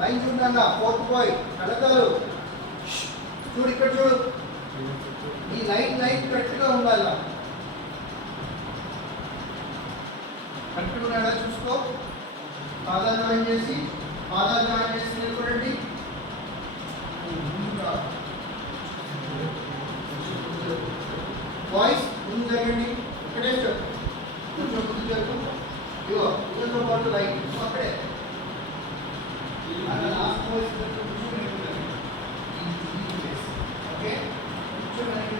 Line చూడన్నా fourth point కడతారు చూడు ఇక్కడ చూడు. ఈ లైన్ లైన్ కరెక్ట్గా ఉండాలి కరెక్ట్గా ఉన్నాడా చూసుకో. పాదాలు జాయిన్ చేసి పాదాలు జాయిన్ చేసి నిలబడండి వాయిస్ ముందు జరగండి ఇక్కడే స్టెప్ కొంచెం ముందు జరుగు ఇగో ఇద్దరితో పాటు లైన్ అక్కడే అలా లాస్ట్ వాయిస్ ఓకే కూర్చోండి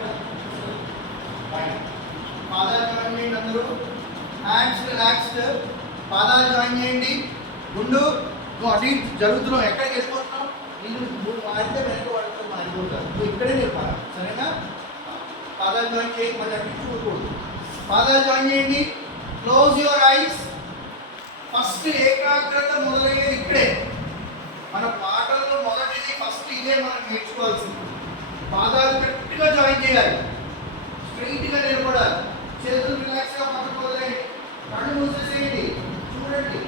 పాదాలు జాయిన్ చేయండి అందరూ హ్యాండ్స్ రిలాక్స్డ్ పాదాలు జాయిన్ చేయండి. గుండు నువ్వు అటు ఇటు జరుగుతున్నావు. ఎక్కడికి వెళ్ళిపోతున్నావు? నేను మూడు మారితే వెనక పడుతుంది మారిపోతారు. నువ్వు ఇక్కడే నిలబడాలి. సరేనా? పాదాలు జాయిన్ చేయి. మళ్ళీ అటు ఇటు చూడకూడదు. పాదాలు జాయిన్ చేయండి. క్లోజ్ యువర్ ఐస్ ఫస్ట్ ఏకాగ్రత మొదలయ్యేది ఇక్కడే. మన పాటల్లో మొదటిది ఫస్ట్ ఇదే మనం నేర్చుకోవాల్సింది. పాదాలు కరెక్ట్గా జాయిన్ చేయాలి. స్ట్రైట్గా నిలబడాలి. చేతులు రిలాక్స్గా పక్కకు వదిలేయండి కళ్ళు మూసేసేయండి చూడండి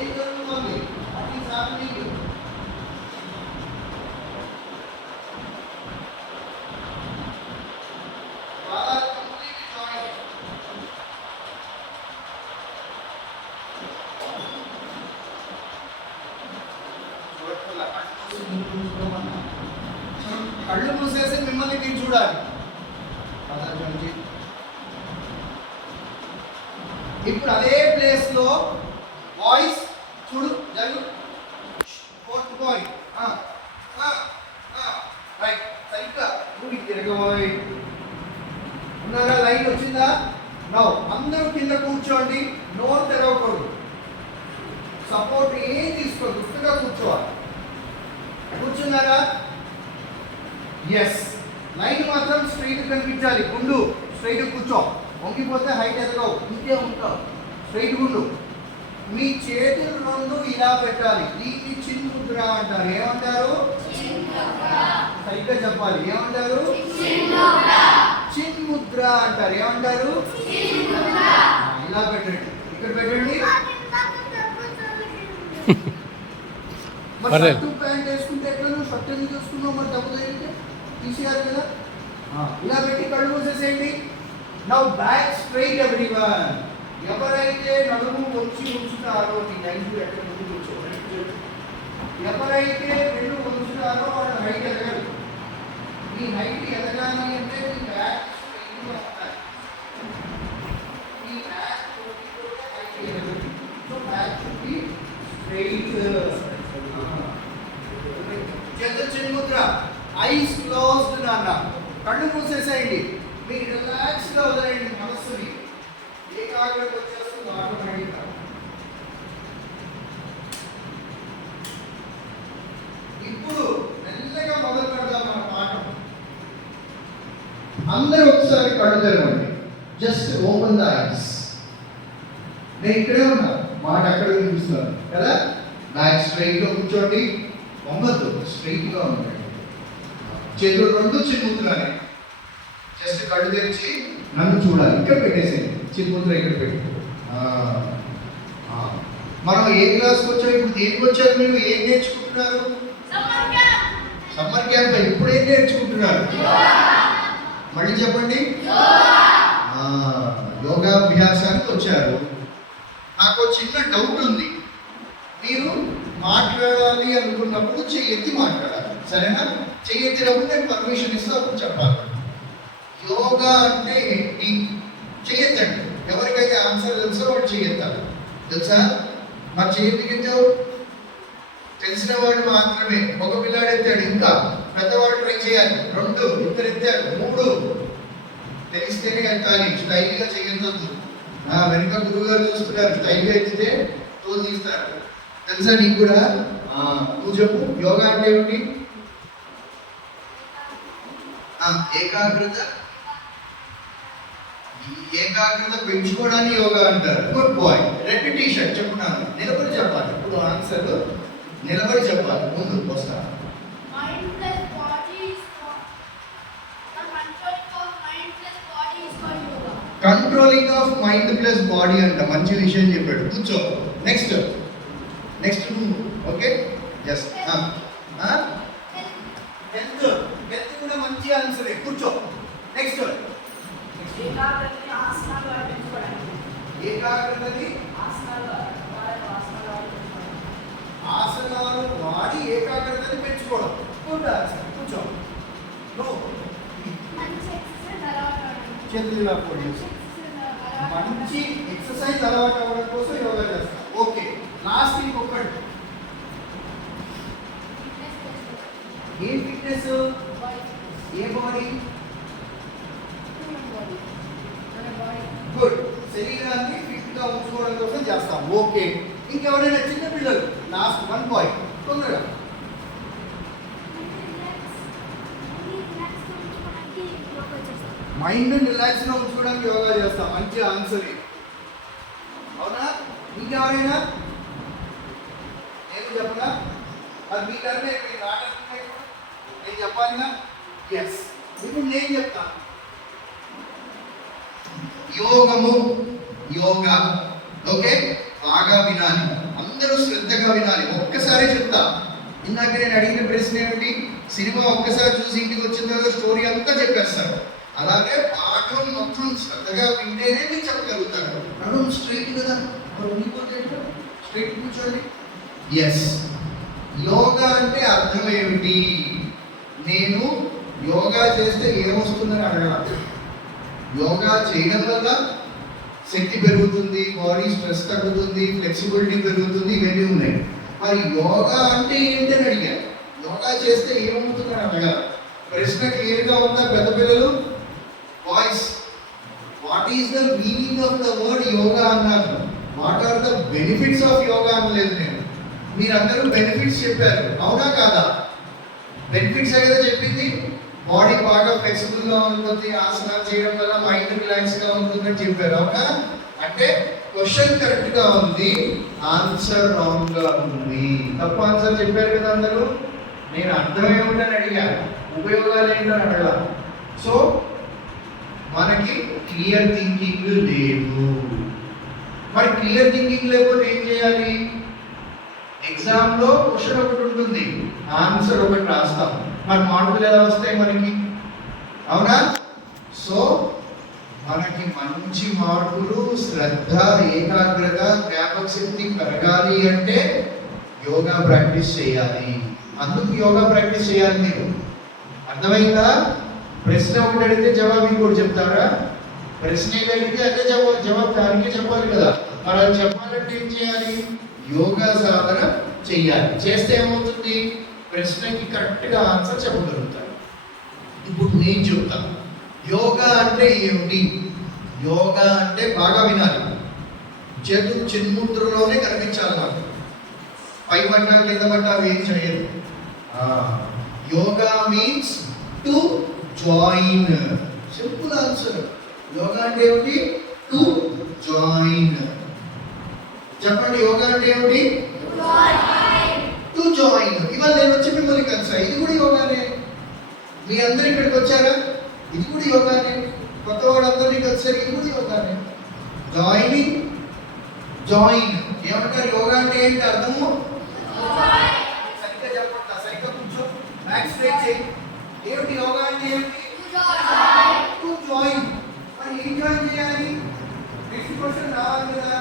ఏం జరుగుతుంది అటు సాగు పాదాలు కంప్లీట్ జాయిన్ కళ్ళు మూసేసి మిమ్మల్ని మీరు చూడాలి పాదాలు జాయిన్ చేయండి. ఇప్పుడు అదే ప్లేస్లో వాయిస్ చూడు జరుగు. ఫోర్త్ పాయింట్ రైట్ సరిగ్గా నువ్వు తిరగబోయ్ ఉన్నారా? లైట్ వచ్చిందా? నో అందరూ కింద కూర్చోండి. నోరు తెరవకూడదు. సపోర్ట్ ఏం తీసుకో గుర్తుగా కూర్చోవాలి. కూర్చున్నారా? ఎస్ లైన్ మాత్రం స్ట్రైట్ కనిపించాలి. ముందు స్ట్రైట్ కూర్చో. వంగిపోతే హైట్ ఎదగవు. ఇంకే ఉంటావు. స్ట్రైట్ గుండు. మీ చేతులు రెండు ఇలా పెట్టాలి. దీన్ని చిన్ ముద్ర అంటారు. ఏమంటారు? సరిగ్గా చెప్పాలి. ఏమంటారు? చిన్ ముద్ర అంటారు. ఏమంటారు? ఇలా పెట్టండి. ఇక్కడ పెట్టండి. మరి. షర్టు ప్యాంట్ వేసుకుంటే ఎట్లా? నువ్వు షర్ట్ ఎందుకు వేసుకున్నావు? మరి డబ్బు తీసేయాలి కదా. ఇలా పెట్టి కళ్ళు మూసేసేయండి. నవ్ బ్యాక్ స్ట్రైట్ ఎవ్రీ ఎవరైతే నడుము వంచి ఉంచుతారో మీ లైఫ్ ఎక్కడ ముందు కూర్చో ఎవరైతే వెళ్ళు ఉంచుతారో వాళ్ళ హైట్ ఎదగదు మీ హైట్ ఎదగాలి అంటే మీ బ్యాక్ స్ట్రైట్గా చిన్ముద్ర ఐస్ క్లోజ్డ్ నాన్న. కళ్ళు మూసేసేయండి. మీరు రిలాక్స్గా వదిలేయండి మనస్సుని. ఏకాగ్రత వచ్చేస్తుంది ఆటోమేటిక్గా ఇప్పుడు మెల్లగా మొదలు పెడదాం మన పాఠం. అందరూ ఒకసారి కళ్ళు తెరవండి. జస్ట్ ఓపెన్ ద ఐస్ నేను ఇక్కడే ఉన్నా. మాట అక్కడ వినిపిస్తున్నాను కదా? బ్యాక్ స్ట్రైట్గా కూర్చోండి. వంగద్దు స్ట్రైట్గా ఉండండి. చేతులు రెండు చిన్ముద్రనే జస్ట్ కళ్ళు తెరిచి నన్ను చూడాలి. ఇక్కడ పెట్టేసేయండి. చిన్ముద్ర ఇక్కడ పెట్టి. మనం ఏ క్లాస్కి వచ్చాం? ఇప్పుడు దేనికి వచ్చారు మీరు? ఏం నేర్చుకుంటున్నారు? సమ్మర్ క్యాంప్ ఇప్పుడు ఏం నేర్చుకుంటున్నారు? మళ్ళీ చెప్పండి. యోగాభ్యాసానికి వచ్చారు. నాకు చిన్న డౌట్ ఉంది. మీరు మాట్లాడాలి అనుకున్నప్పుడు చెయ్యి ఎత్తి మాట్లాడాలి. సరేనా? చెయ్యి ఎత్తినప్పుడు నేను పర్మిషన్ ఇస్తే అప్పుడు చెప్పాలి. యోగా అంటే ఏంటి? చేయొద్దండి. ఎవరికైతే ఆన్సర్ తెలుసో వాడు చేయొద్దాడు. తెలుసా? మరి చెయ్యెత్తికెత్తావు తెలిసిన వాడు మాత్రమే. ఒక పిల్లాడు ఎత్తాడు ఇంకా. పెద్దవాడు ట్రై చేయాలి. రెండు ఇద్దరు ఎత్తాడు మూడు. తెలిస్తేనే ఎత్తాలి స్టైల్గా చేయొద్దు నా వెనుక గురువు గారు చూస్తున్నారు. స్టైల్గా ఎత్తితే తోలు తీస్తారు. తెలుసా నీకు కూడా? నువ్వు చెప్పు. యోగా అంటే ఏమిటి? ఏకాగ్రత. ఏకాగ్రత పెంచుకోవడానికి యోగా అంటారు. గుడ్ బాయ్ షర్ట్ చెప్పున్నాను నిలబడి చెప్పాలి. ఇప్పుడు ఆన్సర్ నిలబడి చెప్పాలి. ముందు వస్తా. Mind plus body is called. The controlling of mind plus body is called yoga. Controlling of mind plus body అంట. మంచి విషయం చెప్పాడు. కూర్చో. Next next okay yes health health కూడా మంచి ఆన్సర్ కూర్చో. ఏకాగ్రతని ఆసనాలు వాడి ఏకాగ్రతని ఆసనాలు ఆసనాలు వాడి పెంచుకోవడం? కూర్చో. నువ్వు. చేతులు ఇలా మంచి ఎక్సర్సైజ్ అలవాటు అవ్వడం. కోసం యోగా చేస్తాం. ఓకే. లాస్ట్ ఇంకొకటి. ఏ ఫిట్నెస్. ఏ బాడీ హ్యూమన్ బాడీ. మన బాడీ. గుడ్ శరీరాన్ని ఫిట్గా ఉంచుకోవడం కోసం చేస్తాం. ఓకే. ఇంకెవరైనా చిన్న పిల్లలు? లాస్ట్ వన్ పాయింట్ తొందరగా. మైండ్ రిలాక్స్గా ఉంచుకోవడానికి యోగా చేస్తాం. మంచి ఆన్సర్ అవునా? ఇంకెవరైనా? నేను చెప్పనా? అది మీకంటే మీ నాటకమే నేను చెప్పాలిగా? ఎస్ ఇప్పుడు నేను చెప్తాను. యోగము యోగా. ఓకే? బాగా వినాలి. అందరూ శ్రద్ధగా వినాలి. ఒక్కసారి చెప్తా. ఇందాక నేను అడిగిన ప్రశ్న ఏమిటి? సినిమా ఒక్కసారి చూసి ఇంటికి వచ్చిన తర్వాత స్టోరీ అంతా చెప్పేస్తారు. అలాగే పాఠం మొత్తం శ్రద్ధగా వింటేనే మీరు చెప్పగలుగుతారు. నడు స్ట్రైట్ కదా? స్ట్రైట్ కూర్చోండి. ఎస్ యోగా అంటే అర్థం ఏమిటి? నేను యోగా చేస్తే ఏమొస్తుందని అడగడం యోగా చేయడం వల్ల శక్తి పెరుగుతుంది బాడీ స్ట్రెస్ తగ్గుతుంది ఫ్లెక్సిబిలిటీ పెరుగుతుంది ఇవన్నీ ఉన్నాయి. మరి యోగా అంటే ఏంటని అడిగారు? యోగా చేస్తే ఏమవుతుందని అడగారు ప్రశ్న క్లియర్గా ఉందా పెద్ద పిల్లలు? Voice what is the meaning of the word yoga అన్నారు. What are the benefits of yoga అనలేదు నేను. మీరందరూ బెనిఫిట్స్ చెప్పారు. అవునా కాదా? బెనిఫిట్స్ కదా చెప్పింది? బాడీ బాగా ఫ్లెక్సిబుల్గా ఉంటుంది ఆసనాలు చేయడం వల్ల మైండ్ రిలాక్స్గా ఉంటుందని చెప్పారు. అవునా? అంటే క్వశ్చన్ కరెక్ట్గా ఉంది. ఆన్సర్ రాంగ్గా ఉంది. తప్పు ఆన్సర్ చెప్పారు కదా అందరూ? నేను అర్థం ఏమిటని అడిగా. ఉపయోగాలు ఏంటని అడగా సో మనకి క్లియర్ థింకింగ్ లేదు. మరి క్లియర్ థింకింగ్ లేకపోతే ఏం చేయాలి? ఎగ్జామ్లో క్వశ్చన్ ఒకటి ఉంటుంది. ఆన్సర్ ఒకటి రాస్తాం మరి మార్పులు ఎలా వస్తాయి మనకి? అవునా? సో మనకి మంచి మార్పులు శ్రద్ధ ఏకాగ్రత జ్ఞాపక శక్తి పెరగాలి అంటే యోగా ప్రాక్టీస్ చేయాలి. అందుకు యోగా ప్రాక్టీస్ చేయాలి మీరు. అర్థమైందా? ప్రశ్న ఒకటి అడిగితే జవాబు ఇంకోటి చెప్తారా? ప్రశ్న ఏది అడిగితే అదే జవాబు జవాబు దానికే చెప్పాలి కదా. మరి అది చెప్పాలంటే ఏం చేయాలి? యోగా సాధన చెయ్యాలి చేస్తే ఏమవుతుంది? ప్రశ్నకి కరెక్ట్గా ఆన్సర్ చెప్పగలుగుతారు ఇప్పుడు నేను చెప్తాను యోగా అంటే ఏమిటి? యోగా అంటే బాగా వినాలి. చేతులు చిన్ముద్రలోనే కనిపించాలి నాకు. పై పడ్డా కింద పడ్డా అవి ఏం చేయరు. Yoga means to join simple answer yoga అంటే ఏమిటి టు జాయిన్ చెప్పండి యోగా అంటే ఏమిటి టు జాయిన్ ఇవాళ నేను వచ్చి మిమ్మల్ని కలిసా ఇది కూడా యోగానే మీ అందరు ఇక్కడికి వచ్చారా ఇది కూడా యోగానే. కొత్త వాళ్ళందరినీ కలిసారు ఇది కూడా యోగానే. Joining join. ఏమంటారు? యోగా అంటే ఏంటి అర్థము? సరిగ్గా చెప్పండి సరిగ్గా కూర్చో. బ్యాక్ స్ట్రైట్ చేయి. ఏమిటి యోగా అంటే ఏమిటి? టు జాయిన్ మరి ఏం జాయిన్ చేయాలి? నెక్స్ట్ క్వశ్చన్ రావాలి కదా.